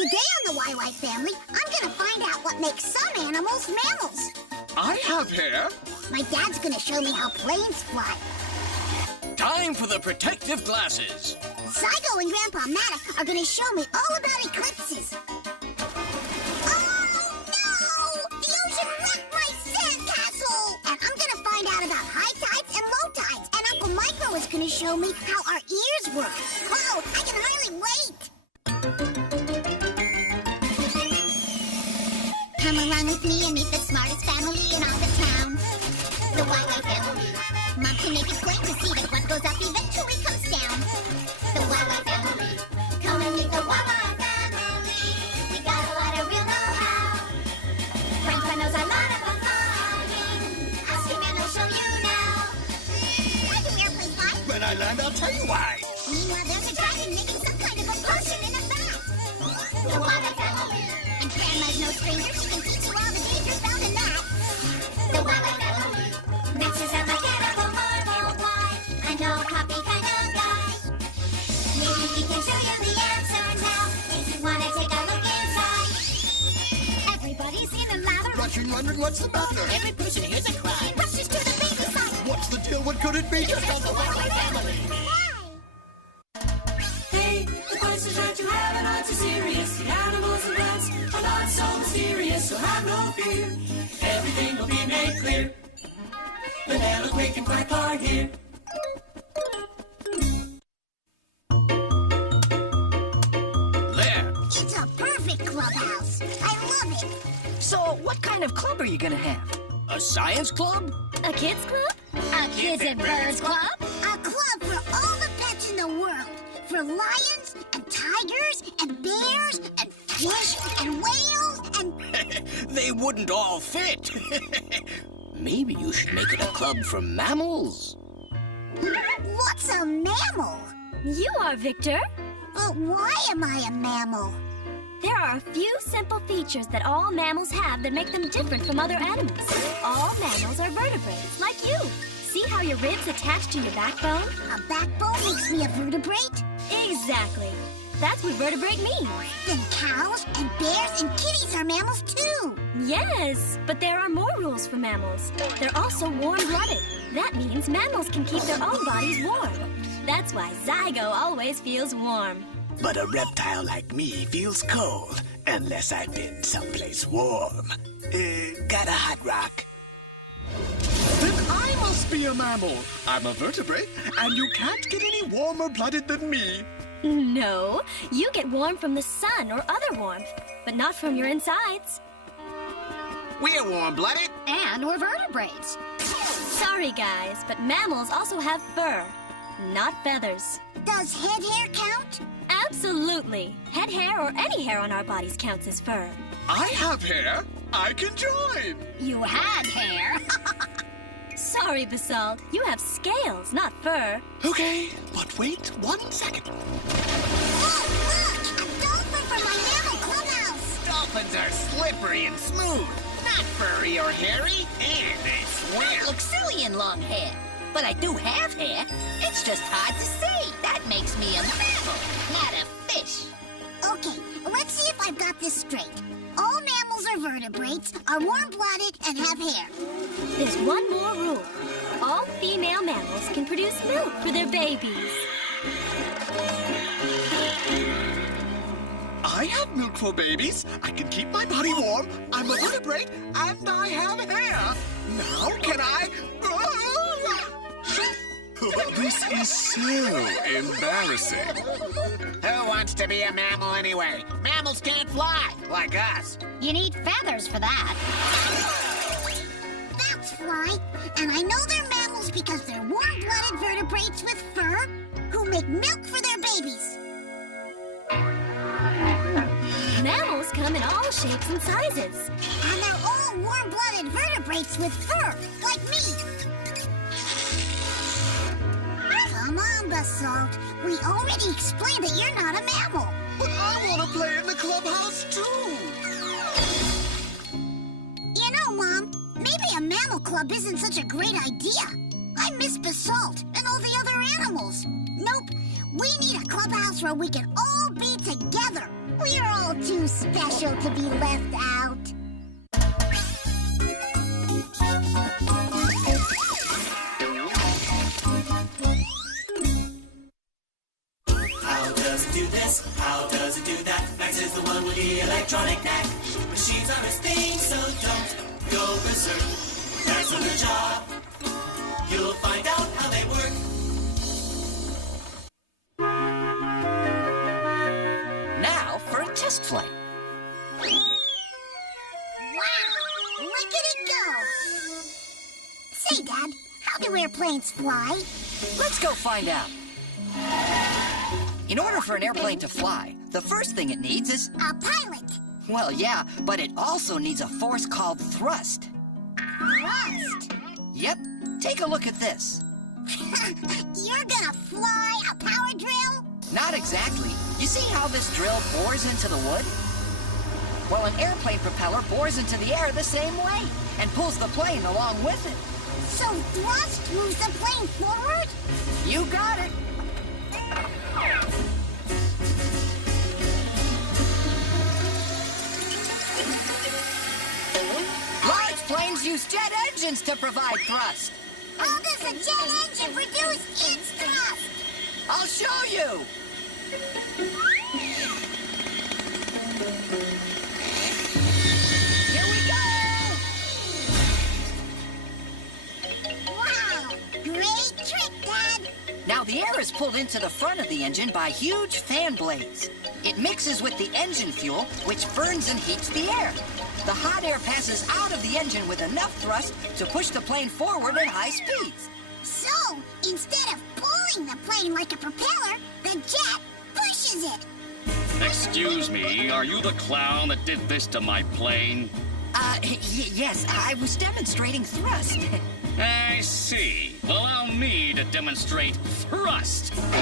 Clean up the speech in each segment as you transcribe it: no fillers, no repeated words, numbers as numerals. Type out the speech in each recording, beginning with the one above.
Today on the YY family, I'm gonna find out what makes some animals mammals. I have hair. My dad's gonna show me how planes fly. Time for the protective glasses. Zygo and Grandpa Matta are gonna show me all about eclipses. Oh, no! The ocean wrecked my sandcastle! And I'm gonna find out about high tides and low tides. And Uncle Micro is gonna show me how our ears work. Oh, I can hardly wait! Come along with me and meet the smartest family in all the town. The YY family. Mom can make it plain to see that what goes up eventually comes down. The YY family. Come and meet the YY family. We got a lot of real know-how. Grandpa knows a lot about flying. Ask him and he'll show you now. Why do airplanes fly? When I land, I'll tell you why. Meanwhile, there's a dragon making some kind of a potion in a vat. The YY family. And Grandma's no stranger. She can teach you all the dangers found in that. The YY family. Next is a mechanical marvel. Why? I know a copy kind of guy. Maybe he can show you the answer now. If you want to take a look inside. Everybody's in a lather. Rushing, wondering what's the matter. Every person here's a cry. He rushes to the baby side. What's the deal? What could it be? Just on the YY family. Hey, the questions that you have are not too serious. The animals and plants are not so mysterious, so have no fear. Everything will be made clear. Banana Quick and Quack are here. There. It's a perfect clubhouse. I love it. So, what kind of club are you gonna have? A science club? A kids club? A kids and birds club? A club for all the pets in the world. For lions and tigers and bears and fish and whales and... They wouldn't all fit. Maybe you should make it a club for mammals. What's a mammal? You are, Victor. But why am I a mammal? There are a few simple features that all mammals have that make them different from other animals. All mammals are vertebrates, like you. See how your ribs attach to your backbone? A backbone makes me a vertebrate? Exactly. That's what vertebrate means. Then cows and bears and kitties are mammals too. Yes, but there are more rules for mammals. They're also warm-blooded. That means mammals can keep their own bodies warm. That's why Zygo always feels warm. But a reptile like me feels cold unless I've been someplace warm. Got a hot rock? Then I must be a mammal. I'm a vertebrate, and you can't get any warmer-blooded than me. No, you get warm from the sun or other warmth, but not from your insides. We're warm-blooded. And we're vertebrates. Sorry, guys, but mammals also have fur, not feathers. Does head hair count? Absolutely. Head hair or any hair on our bodies counts as fur. I have hair. I can join. You had hair. Sorry, Basalt. You have scales, not fur. Okay, but wait 1 second. Oh, look! A dolphin from my mammal clubhouse! Dolphins are slippery and smooth, not furry or hairy, and they swim. I look silly in long hair, but I do have hair. It's just hard to see. That makes me a mammal, not a fish. Okay, let's see if I've got this straight. All mammals are vertebrates, are warm-blooded, and have hair. There's one more rule. All female mammals can produce milk for their babies. I have milk for babies. I can keep my body warm. I'm a vertebrate, and I have hair. Now can I... This is so embarrassing. Who wants to be a mammal anyway? Mammals can't fly, like us. You need feathers for that. That's right. And I know they're mammals because they're warm-blooded vertebrates with fur who make milk for their babies. Mammals come in all shapes and sizes. And they're all warm-blooded vertebrates with fur, like me. Come on, Basalt. We already explained that you're not a mammal. But I want to play in the clubhouse, too. You know, Mom, maybe a mammal club isn't such a great idea. I miss Basalt and all the other animals. Nope, we need a clubhouse where we can all be together. We're all all too special to be left out. How does it do this? How does it do that? Max is the one with the electronic knack. Machines are his thing, so don't go berserk. That's on the job. You'll find out how they work. Now for a test flight. Wow! Look at it go! Say, Dad, how do airplanes fly? Let's go find out. In order for an airplane to fly, the first thing it needs is... A pilot! Well, yeah, but it also needs a force called thrust. Thrust! Yep, take a look at this. You're gonna fly a power drill? Not exactly. You see how this drill bores into the wood? Well, an airplane propeller bores into the air the same way and pulls the plane along with it. So thrust moves the plane forward? You got it. Large planes use jet engines to provide thrust. How does a jet engine produce its thrust? I'll show you. Here we go. Wow! Great trick, Dad! Now the air is pulled into the front of the engine by huge fan blades. It mixes with the engine fuel, which burns and heats the air. The hot air passes out of the engine with enough thrust to push the plane forward at high speeds. So, instead of pulling the plane like a propeller, the jet pushes it. Excuse me, are you the clown that did this to my plane? Yes, I was demonstrating thrust. I see. Allow me to demonstrate thrust. Cool,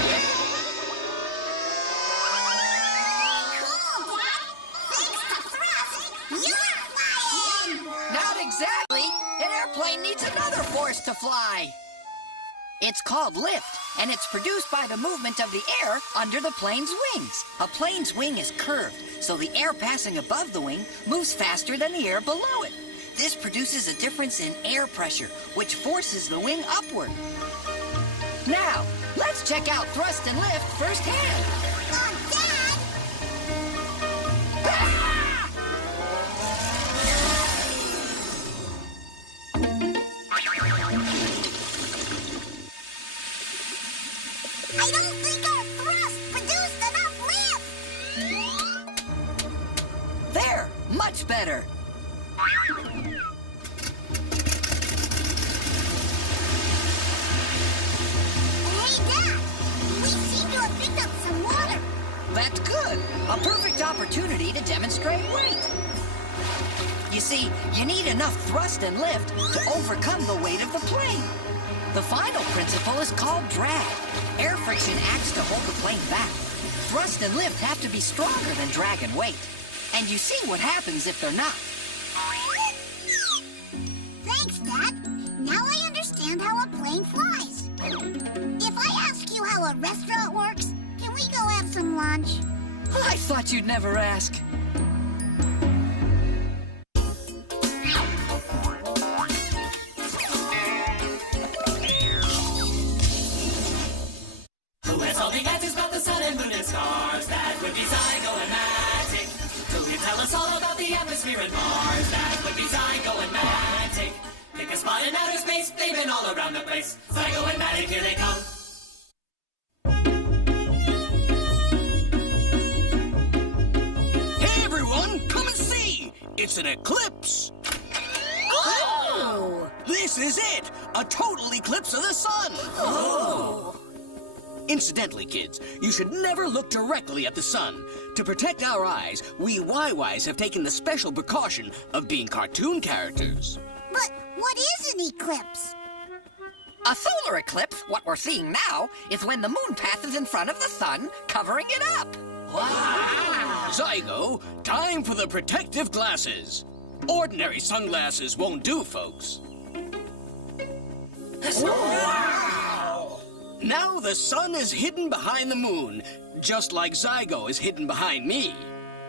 Dad! Thanks to thrust, you're flying! Not exactly. An airplane needs another force to fly. It's called lift, and it's produced by the movement of the air under the plane's wings. A plane's wing is curved, so the air passing above the wing moves faster than the air below it. This produces a difference in air pressure, which forces the wing upward. Now, let's check out thrust and lift firsthand. Oh, Dad! I don't think our thrust produced enough lift! There, much better. Hey, Dad! We seem to have picked up some water. That's good. A perfect opportunity to demonstrate weight. You see, you need enough thrust and lift to overcome the weight of the plane. The final principle is called drag. Air friction acts to hold the plane back. Thrust and lift have to be stronger than drag and weight. And you see what happens if they're not. Thanks, Dad. Now I understand how a plane flies. If I ask you how a restaurant works, can we go have some lunch? I thought you'd never ask. Who has all the answers about the sun and moon and stars? That would be Zygo and Magic. Who can tell us all about the atmosphere and Mars? That would be Zygo and Magic. Pick a spot in outer space, they've been all around the place. Zygo and Magic, here they come. Hey, everyone, come and see! It's an eclipse! Oh! This is it! A total eclipse of the sun! Oh! Incidentally, kids, you should never look directly at the sun. To protect our eyes, we YYs have taken the special precaution of being cartoon characters. But what is an eclipse? A solar eclipse, what we're seeing now, is when the moon passes in front of the sun, covering it up. Wow! Zygo, time for the protective glasses. Ordinary sunglasses won't do, folks. Wow! Now the sun is hidden behind the moon, just like Zygo is hidden behind me.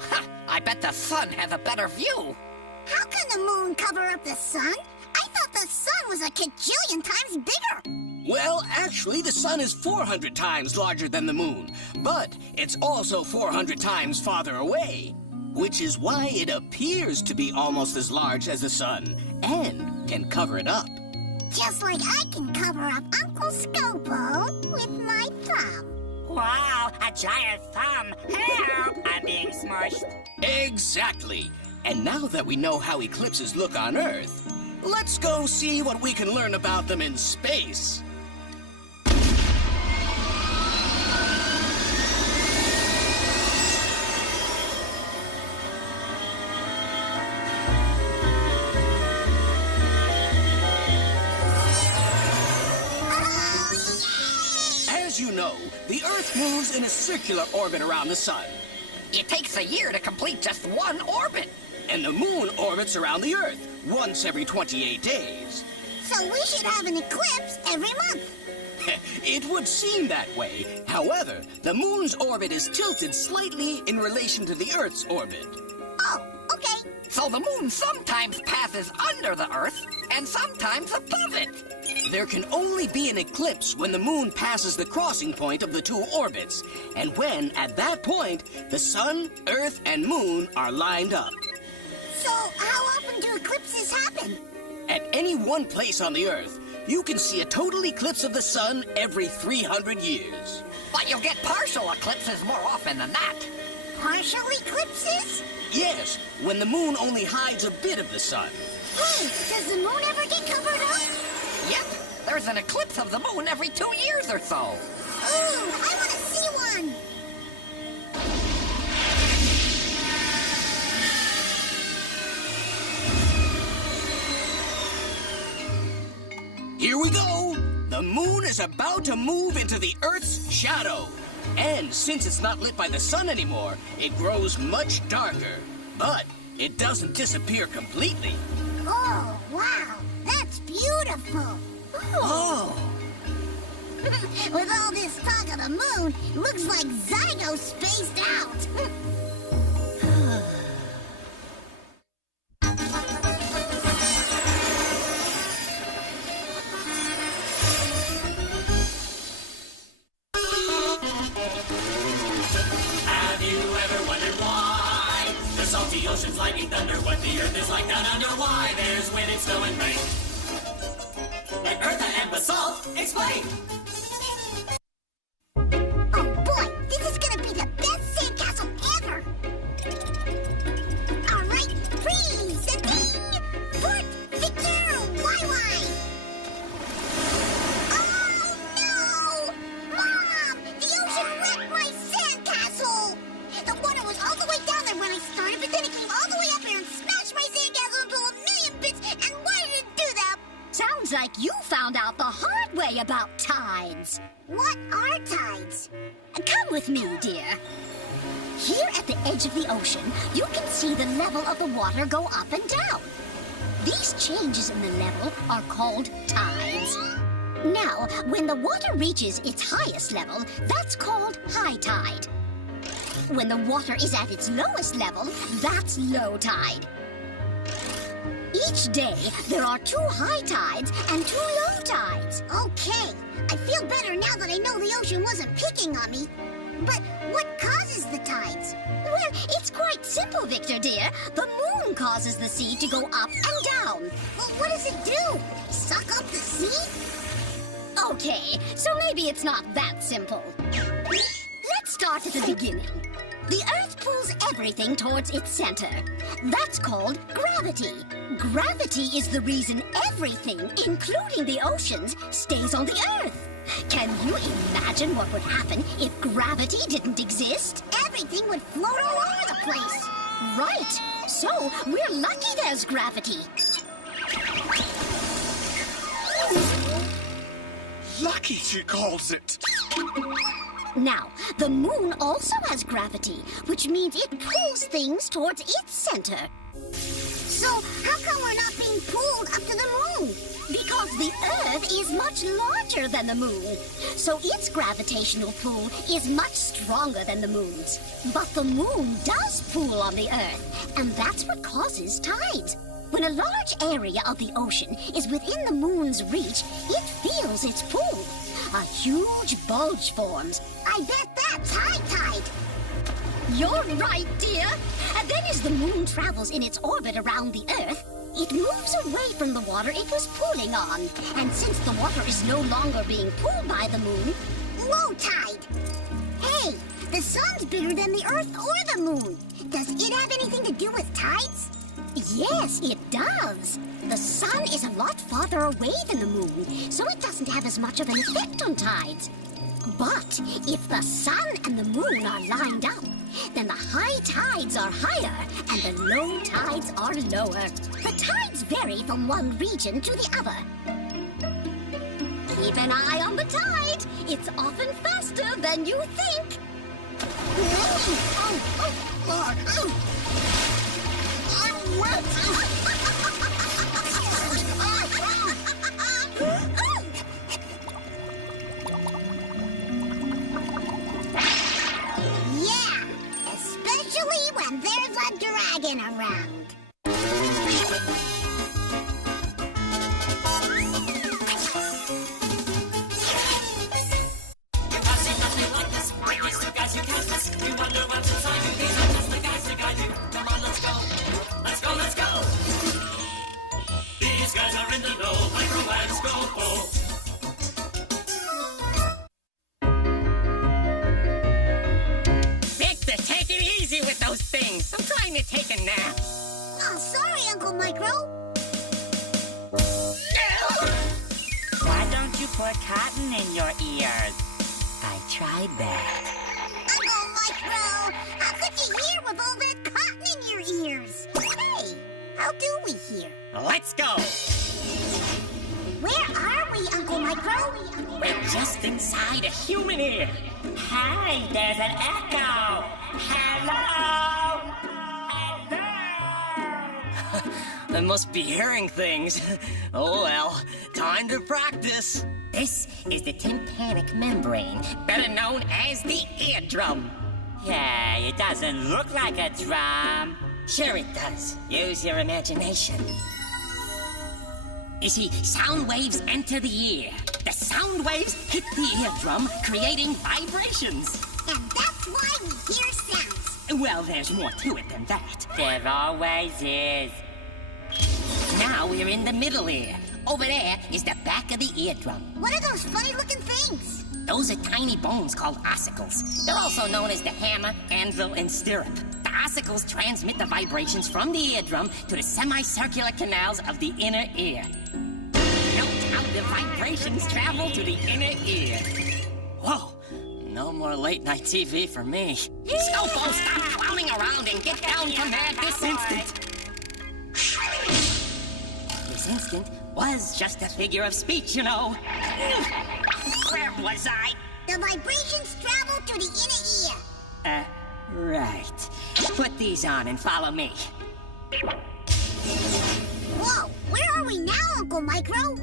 Ha! I bet the sun has a better view. How can the moon cover up the sun? I thought the sun was a kajillion times bigger. Well, actually, the sun is 400 times larger than the moon, but it's also 400 times farther away, which is why it appears to be almost as large as the sun and can cover it up. Just like I can cover up Uncle Scopo with my thumb. Wow, a giant thumb. Help! I'm being smushed. Exactly. And now that we know how eclipses look on Earth, let's go see what we can learn about them in space. As you know, the Earth moves in a circular orbit around the sun. It takes a year to complete just one orbit. And the moon orbits around the Earth once every 28 days. So we should have an eclipse every month. It would seem that way. However, the moon's orbit is tilted slightly in relation to the Earth's orbit. Oh, okay. So the moon sometimes passes under the Earth and sometimes above it. There can only be an eclipse when the moon passes the crossing point of the two orbits, and when, at that point, the sun, Earth, and moon are lined up. So how often do eclipses happen? At any one place on the Earth, you can see a total eclipse of the sun every 300 years. But you'll get partial eclipses more often than that. Partial eclipses? Yes, when the moon only hides a bit of the sun. Hey, does the moon ever get covered up? Yep, there's an eclipse of the moon every 2 years or so. Ooh, I want to see one. Here we go! The moon is about to move into the Earth's shadow. And since it's not lit by the sun anymore, it grows much darker. But it doesn't disappear completely. Oh, wow. That's beautiful. Oh! With all this talk of the moon, looks like Zygo spaced out. Have you ever wondered why the salty ocean's lightning thunder? What the earth is like down under? Why there's wind and snow and rain? Let Eartha and Basalt explain. Oh boy, this is gonna be the best sandcastle ever! Alright, presenting Fort Victor YY! Oh no! Mom! The ocean wrecked my sandcastle! The water was all the way down there when I started, but then it came all the way up here and smashed my sandcastle into a million bits, and why did it do that? Sounds like you found out the hard way about tides. What are tides? Come with me, dear. Here at the edge of the ocean, you can see the level of the water go up and down. These changes in the level are called tides. Now, when the water reaches its highest level, that's called high tide. When the water is at its lowest level, that's low tide. Each day, there are 2 high tides and 2 low tides. Okay, I feel better now that I know the ocean wasn't picking on me. But what causes the tides? Well, it's quite simple, Victor, dear. The moon causes the sea to go up and down. Well, what does it do? Suck up the sea? Okay, so maybe it's not that simple. Let's start at the beginning. The Earth pulls everything towards its center. That's called gravity. Gravity is the reason everything, including the oceans, stays on the Earth. Can you imagine what would happen if gravity didn't exist? Everything would float all over the place. Right. So, we're lucky there's gravity. Lucky, she calls it. Now, the moon also has gravity, which means it pulls things towards its center. So, how come we're not being pulled up to the moon? Because The Earth is much larger than the Moon, so its gravitational pull is much stronger than the Moon's. But the Moon does pull on the Earth, and that's what causes tides. When a large area of the ocean is within the Moon's reach, it feels its pull. A huge bulge forms. I bet that's high tide. You're right, dear. And then as the Moon travels in its orbit around the Earth, it moves away from the water it was pulling on. And since the water is no longer being pulled by the Moon, Low tide. Hey, the sun's bigger than the Earth or the Moon. Does it have anything to do with tides? yes, it does. The sun is a lot farther away than the Moon, so it doesn't have as much of an effect on tides. But if the sun and the Moon are lined up, then the high tides are higher and the low tides are lower. The tides vary from one region to the other. Keep an eye on the tide. It's often faster than you think. I'm wet! Yeah, especially when there's a dragon around. Victor, take it easy with those things. I'm trying to take a nap. Oh, sorry, Uncle Micro. Why don't you put cotton in your ears? I tried that. Uncle Micro, how could you hear with all that cotton in your ears? Hey, how do we hear? Let's go. Where are we, Uncle Micro? We're just inside a human ear. Hey, there's an echo. Hello. Hello. I must be hearing things. Oh well, time to practice. This is the tympanic membrane, better known as the eardrum. Yeah, it doesn't look like a drum. Sure it does. Use your imagination. You see, sound waves enter the ear. The sound waves hit the eardrum, creating vibrations. And that's why we hear sounds. Well, there's more to it than that. There always is. Now we're in the middle ear. Over there is the back of the eardrum. What are those funny-looking things? Those are tiny bones called ossicles. They're also known as the hammer, anvil, and stirrup. The ossicles transmit the vibrations from the eardrum to the semicircular canals of the inner ear. Note how the vibrations travel to the inner ear. Whoa, no more late-night TV for me. Scopo, stop clowning around and get down to mad this instant. This instant was just a figure of speech, you know. Where was I? The vibrations travel to the inner ear. Right. Put these on and follow me. Whoa, where are we now, Uncle Micro?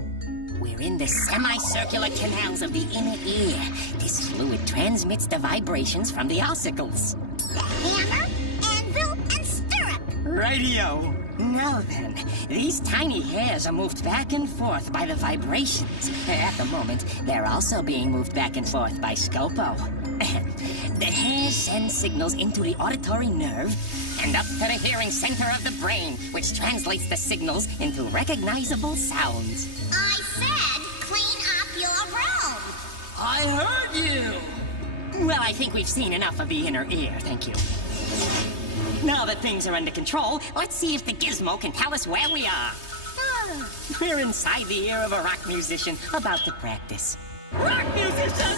We're in the semicircular canals of the inner ear. This fluid transmits the vibrations from the ossicles. The hammer, anvil, and stirrup. Radio. Now then, these tiny hairs are moved back and forth by the vibrations. At the moment, they're also being moved back and forth by Scopo. The hairs send signals into the auditory nerve and up to the hearing center of the brain, which translates the signals into recognizable sounds. I said clean up your room. I heard you! Well, I think we've seen enough of the inner ear, thank you. Now that things are under control, let's see if the gizmo can tell us where we are. We're inside the ear of a rock musician about to practice. Rock musician!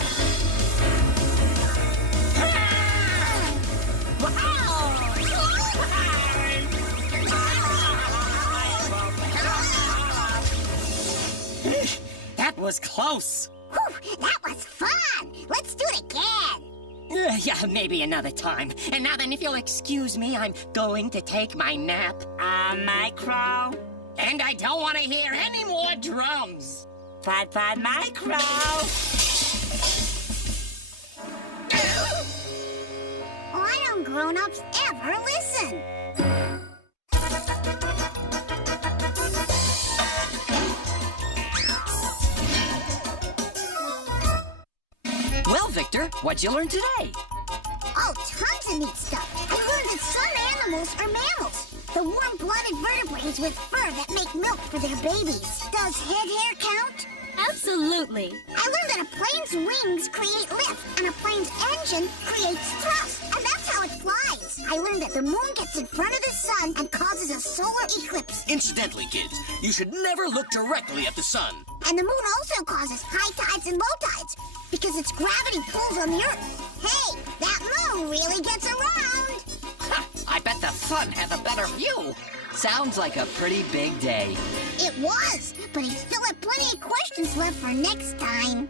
That was close. Whew, that was fun. Let's do it again. Yeah, maybe another time. And now then, if you'll excuse me, I'm going to take my nap. Micro? And I don't want to hear any more drums. Pod Pod Micro. Why don't grown-ups ever listen? Well, Victor, what'd you learn today? Oh, tons of neat stuff. I learned that some animals are mammals. The warm-blooded vertebrates with fur that make milk for their babies. Does head hair count? Absolutely. I learned that a plane's wings create lift, and a plane's engine creates thrust, and that's how it flies. I learned that the moon gets in front of the sun and causes a solar eclipse. Incidentally, kids, you should never look directly at the sun. And the moon also causes high tides and low tides, because its gravity pulls on the Earth. Hey, that moon really gets around. Ha! I bet the sun has a better view. Sounds like a pretty big day. It was, but he still had plenty of questions left for next time.